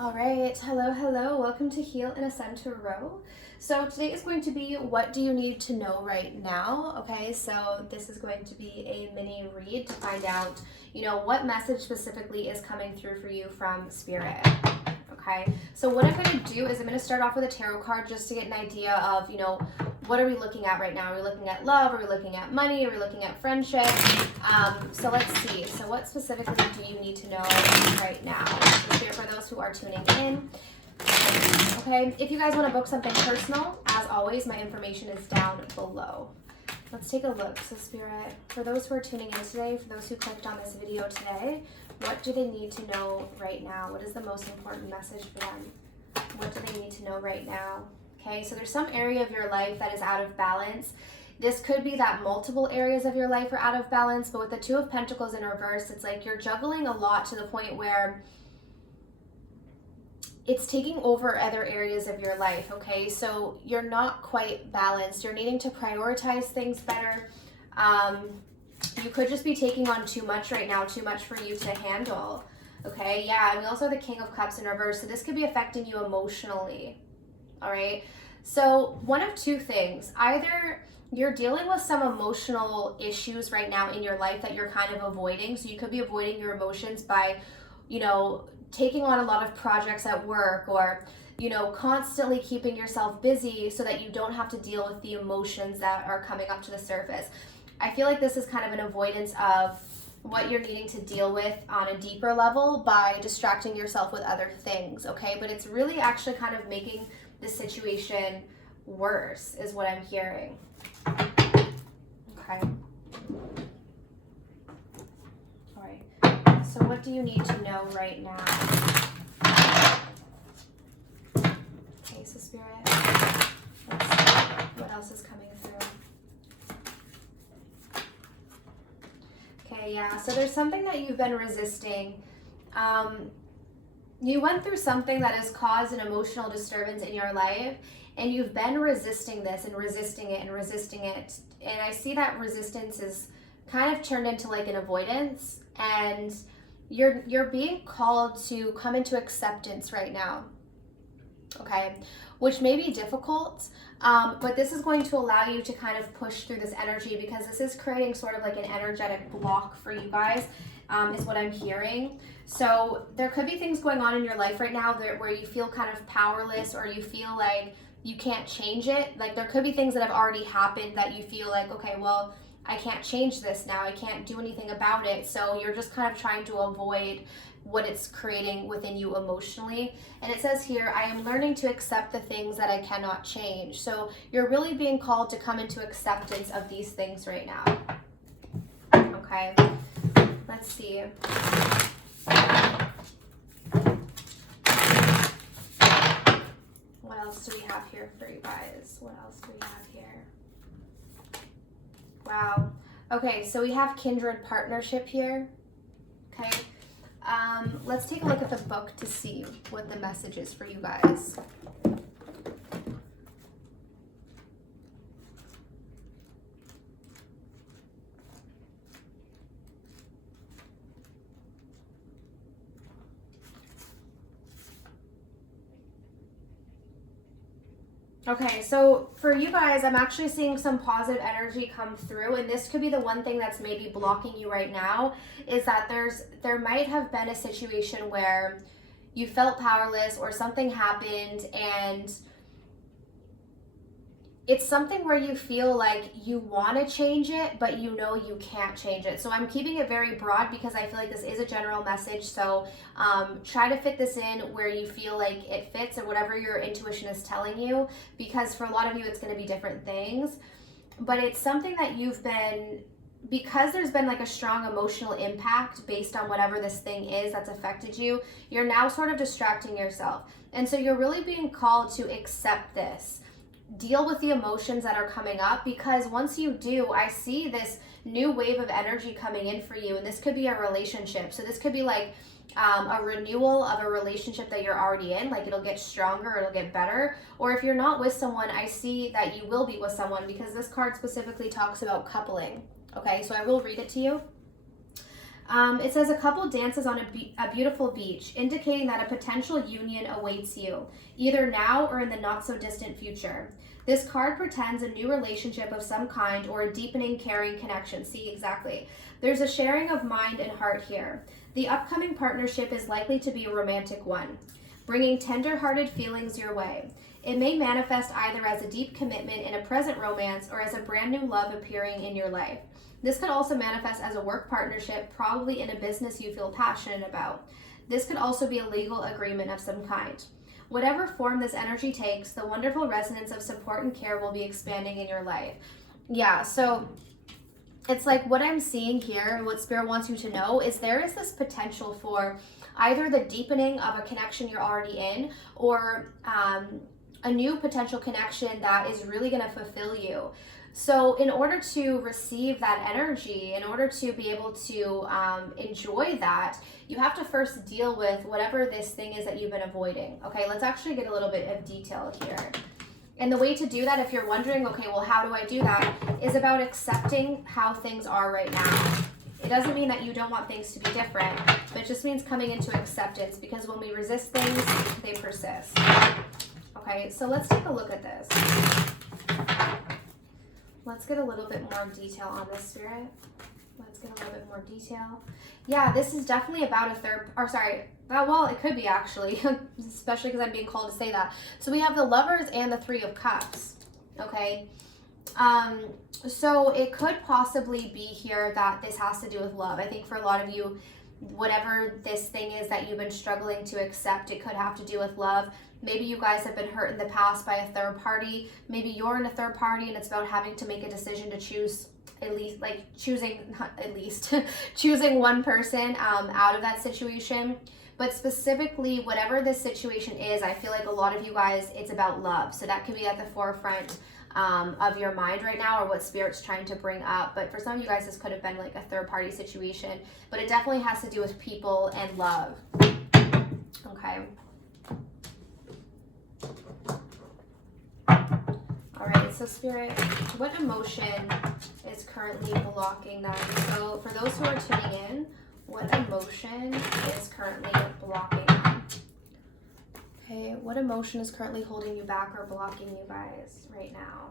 All right, hello, welcome to Heal and Ascend to Row. So today is going to be what do you need to know right now, okay? So this is going to be a mini read to find out, what message specifically is coming through for you from Spirit, okay? So what I'm going to do is I'm going to start off with a tarot card just to get an idea of, what are we looking at right now? Are we looking at love? Are we looking at money? Are we looking at friendship? So let's see. So what specifically do you need to know right now? So here for those who are tuning in. Okay, if you guys want to book something personal, as always, my information is down below. Let's take a look. So Spirit, for those who are tuning in today, for those who clicked on this video today, what do they need to know right now? What is the most important message for them? What do they need to know right now? Okay, so there's some area of your life that is out of balance. This could be that multiple areas of your life are out of balance, but with the Two of Pentacles in reverse, it's like you're juggling a lot to the point where it's taking over other areas of your life, okay? So you're not quite balanced. You're needing to prioritize things better. You could just be taking on too much right now, too much for you to handle, okay? Yeah, and we also have the King of Cups in reverse, so this could be affecting you emotionally. All right, so one of two things. Either you're dealing with some emotional issues right now in your life that you're kind of avoiding. So you could be avoiding your emotions by, taking on a lot of projects at work or, constantly keeping yourself busy so that you don't have to deal with the emotions that are coming up to the surface. I feel like this is kind of an avoidance of what you're needing to deal with on a deeper level by distracting yourself with other things, okay? But it's really actually kind of making the situation worse is what I'm hearing. Okay. All right. So what do you need to know right now? Okay, so Spirit, let's see what else is coming through. Okay, yeah, so there's something that you've been resisting. You went through something that has caused an emotional disturbance in your life, and you've been resisting this and resisting it and resisting it. And I see that resistance is kind of turned into like an avoidance, and you're being called to come into acceptance right now, okay? Which may be difficult, but this is going to allow you to kind of push through this energy because this is creating sort of like an energetic block for you guys, is what I'm hearing. So there could be things going on in your life right now where you feel kind of powerless or you feel like you can't change it. Like there could be things that have already happened that you feel like, okay, well, I can't change this now. I can't do anything about it. So you're just kind of trying to avoid what it's creating within you emotionally. And it says here, I am learning to accept the things that I cannot change. So you're really being called to come into acceptance of these things right now. Okay, let's see. What else do we have here for you guys? What else do we have here? Wow. Okay, so we have kindred partnership here. Okay. Let's take a look at the book to see what the message is for you guys. Okay, so for you guys, I'm actually seeing some positive energy come through, and this could be the one thing that's maybe blocking you right now, is that there might have been a situation where you felt powerless or something happened, and it's something where you feel like you want to change it, but you know you can't change it. So I'm keeping it very broad because I feel like this is a general message. So try to fit this in where you feel like it fits or whatever your intuition is telling you, because for a lot of you, it's going to be different things. But it's something that you've been, because there's been like a strong emotional impact based on whatever this thing is that's affected you, you're now sort of distracting yourself. And so you're really being called to accept this. Deal with the emotions that are coming up, because once you do, I see this new wave of energy coming in for you, and this could be a relationship. So this could be like a renewal of a relationship that you're already in, like it'll get stronger, it'll get better. Or if you're not with someone, I see that you will be with someone, because this card specifically talks about coupling. Okay, so I will read it to you. It says a couple dances on a beautiful beach, indicating that a potential union awaits you, either now or in the not so distant future. This card pretends a new relationship of some kind or a deepening, caring connection. See, exactly. There's a sharing of mind and heart here. The upcoming partnership is likely to be a romantic one, bringing tender-hearted feelings your way. It may manifest either as a deep commitment in a present romance or as a brand new love appearing in your life. This could also manifest as a work partnership, probably in a business you feel passionate about. This could also be a legal agreement of some kind. Whatever form this energy takes, the wonderful resonance of support and care will be expanding in your life. Yeah, so it's like what I'm seeing here, what Spirit wants you to know, is there is this potential for either the deepening of a connection you're already in, or a new potential connection that is really going to fulfill you. So in order to receive that energy, in order to be able to enjoy that, you have to first deal with whatever this thing is that you've been avoiding. Okay, let's actually get a little bit of detail here. And the way to do that, if you're wondering, okay, well, how do I do that, is about accepting how things are right now. It doesn't mean that you don't want things to be different, but it just means coming into acceptance, because when we resist things, they persist. Okay, so let's take a look at this. Let's get a little bit more detail on this, Spirit. Let's get a little bit more detail. Yeah, this is definitely about well, it could be actually, especially because I'm being called to say that. So we have the Lovers and the Three of Cups, okay? So it could possibly be here that this has to do with love. I think for a lot of you, whatever this thing is that you've been struggling to accept, it could have to do with love. Maybe you guys have been hurt in the past by a third party. Maybe you're in a third party and it's about having to make a decision to choose choosing one person out of that situation. But specifically, whatever this situation is, I feel like a lot of you guys, it's about love. So that could be at the forefront of your mind right now, or what Spirit's trying to bring up. But for some of you guys, this could have been like a third party situation, but it definitely has to do with people and love. Okay. All right, so Spirit, what emotion is currently blocking that? So for those who are tuning in, what emotion is currently blocking them? Okay, what emotion is currently holding you back or blocking you guys right now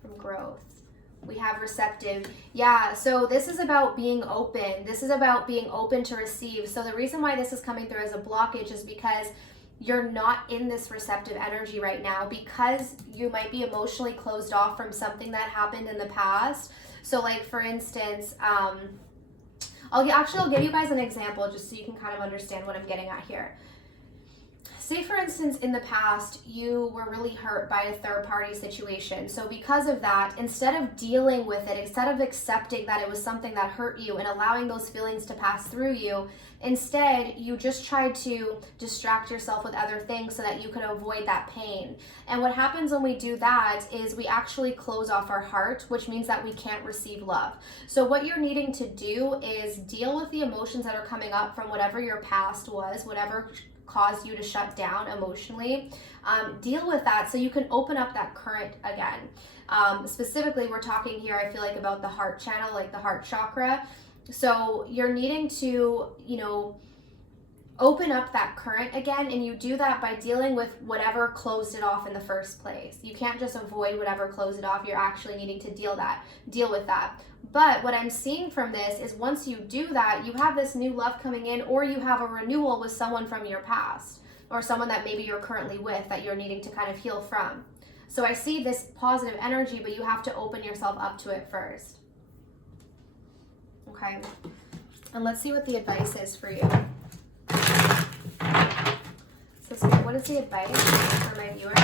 from growth? We have receptive. Yeah, so this is about being open. This is about being open to receive. So the reason why this is coming through as a blockage is because you're not in this receptive energy right now, because you might be emotionally closed off from something that happened in the past. So like, for instance, I'll give you guys an example just so you can kind of understand what I'm getting at here. Say, for instance, in the past, you were really hurt by a third party situation. So because of that, instead of dealing with it, instead of accepting that it was something that hurt you and allowing those feelings to pass through you, instead, you just tried to distract yourself with other things so that you could avoid that pain. And what happens when we do that is we actually close off our heart, which means that we can't receive love. So what you're needing to do is deal with the emotions that are coming up from whatever your past was, whatever caused you to shut down emotionally. Deal with that so you can open up that current again. Specifically, we're talking here, I feel like, about the heart channel, like the heart chakra. So you're needing to, open up that current again, and you do that by dealing with whatever closed it off in the first place. You can't just avoid whatever closed it off. You're actually needing to deal with that. But what I'm seeing from this is once you do that, you have this new love coming in, or you have a renewal with someone from your past, or someone that maybe you're currently with that you're needing to kind of heal from. So I see this positive energy, but you have to open yourself up to it first. Okay, and let's see what the advice is for you. So Spirit, what is the advice for my viewers?